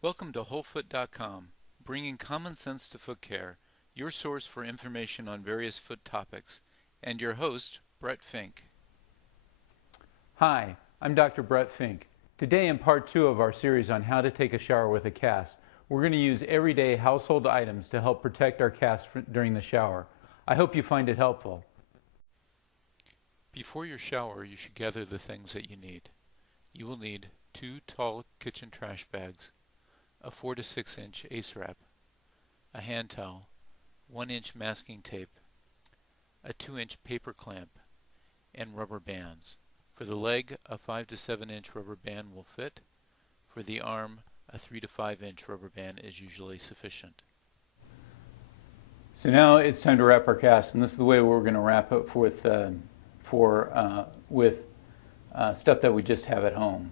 Welcome to WholeFoot.com, bringing common sense to foot care, your source for information on various foot topics, and your host, Brett Fink. Hi, I'm Dr. Brett Fink. Today in part 2 of our series on how to take a shower with a cast, we're going to use everyday household items to help protect our cast during the shower. I hope you find it helpful. Before your shower, you should gather the things that you need. You will need 2 tall kitchen trash bags, a 4 to 6 inch ace wrap, a hand towel, 1 inch masking tape, a 2 inch paper clamp, and rubber bands. For the leg, a 5 to 7 inch rubber band will fit. For the arm, a 3 to 5 inch rubber band is usually sufficient. So now it's time to wrap our cast, and this is the way we're going to wrap it with stuff that we just have at home.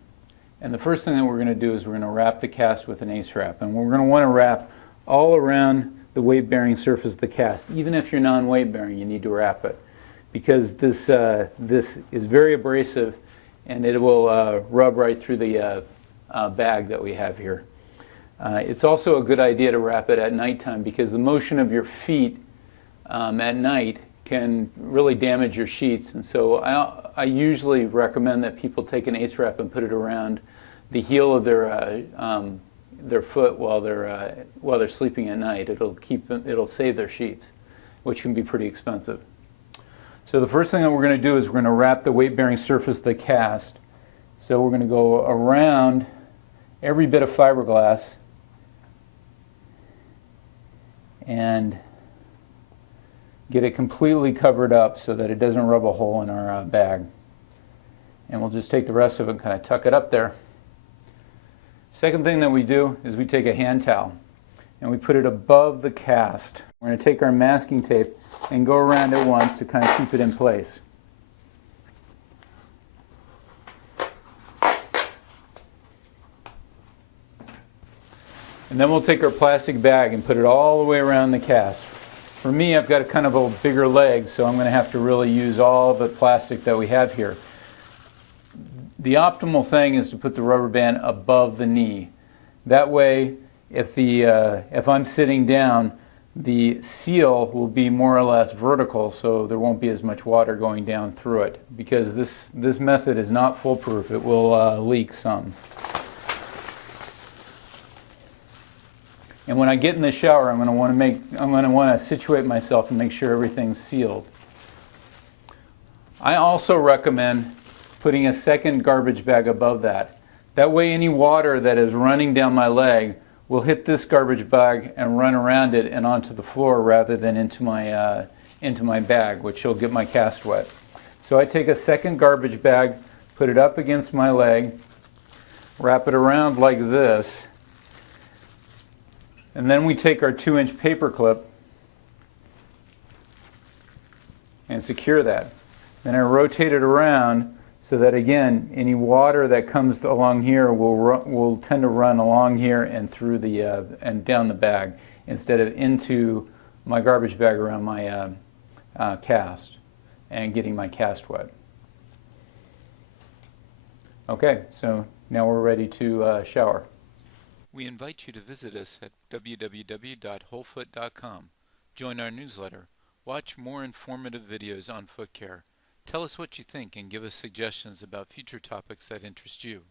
And the first thing that we're going to do is we're going to wrap the cast with an ace wrap, and we're going to want to wrap all around the weight-bearing surface of the cast. Even if you're non-weight-bearing, you need to wrap it, because this is very abrasive, and it will rub right through the bag that we have here. It's also a good idea to wrap it at nighttime, because the motion of your feet at night can really damage your sheets. And so I usually recommend that people take an ace wrap and put it around the heel of their foot while they're sleeping at night. It'll save their sheets, which can be pretty expensive. So the first thing that we're going to do is we're going to wrap the weight-bearing surface of the cast. So we're going to go around every bit of fiberglass and get it completely covered up so that it doesn't rub a hole in our bag. And we'll just take the rest of it and kind of tuck it up there. Second thing that we do is we take a hand towel and we put it above the cast. We're going to take our masking tape and go around it once to kind of keep it in place. And then we'll take our plastic bag and put it all the way around the cast. For me, I've got a kind of a bigger leg, so I'm going to have to really use all the plastic that we have here. The optimal thing is to put the rubber band above the knee. That way, if I'm sitting down, the seal will be more or less vertical, so there won't be as much water going down through it. Because this method is not foolproof; it will leak some. And when I get in the shower, I'm going to want to situate myself and make sure everything's sealed. I also recommend putting a second garbage bag above that. That way any water that is running down my leg will hit this garbage bag and run around it and onto the floor rather than into my bag, which will get my cast wet. So I take a second garbage bag, put it up against my leg, wrap it around like this, and then we take our 2-inch paper clip and secure that. Then I rotate it around so that, again, any water that comes along here will tend to run along here and through and down the bag instead of into my garbage bag around my cast and getting my cast wet. Okay, so now we're ready to shower. We invite you to visit us at www.wholefoot.com. Join our newsletter. Watch more informative videos on foot care. Tell us what you think and give us suggestions about future topics that interest you.